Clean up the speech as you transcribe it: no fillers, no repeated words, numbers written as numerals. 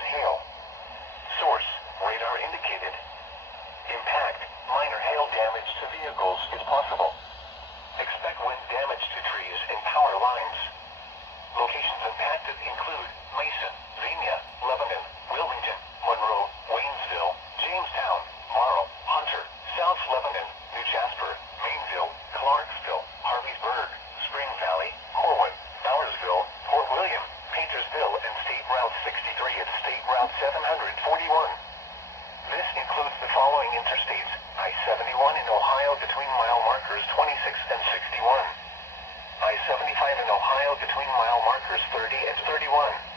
as hail. Source, radar indicated. Impact, minor hail damage to vehicles is possible. Expect wind damage to trees and power lines. Locations impacted include Mason, Xenia, Lebanon, Wilmington, Monroe, Waynesville, Jamestown, Morrow, Hunter, South Lebanon, New Jasper, Mainville, Clarksville, Harveysburg, Spring Valley, Corwin, Bowersville, Port William, Paintersville, and State Route 63 at State Route 741. This includes the following interstates: I-71 in Ohio between mile markers 26 and 61. I-75 in Ohio between mile markers 30 and 31.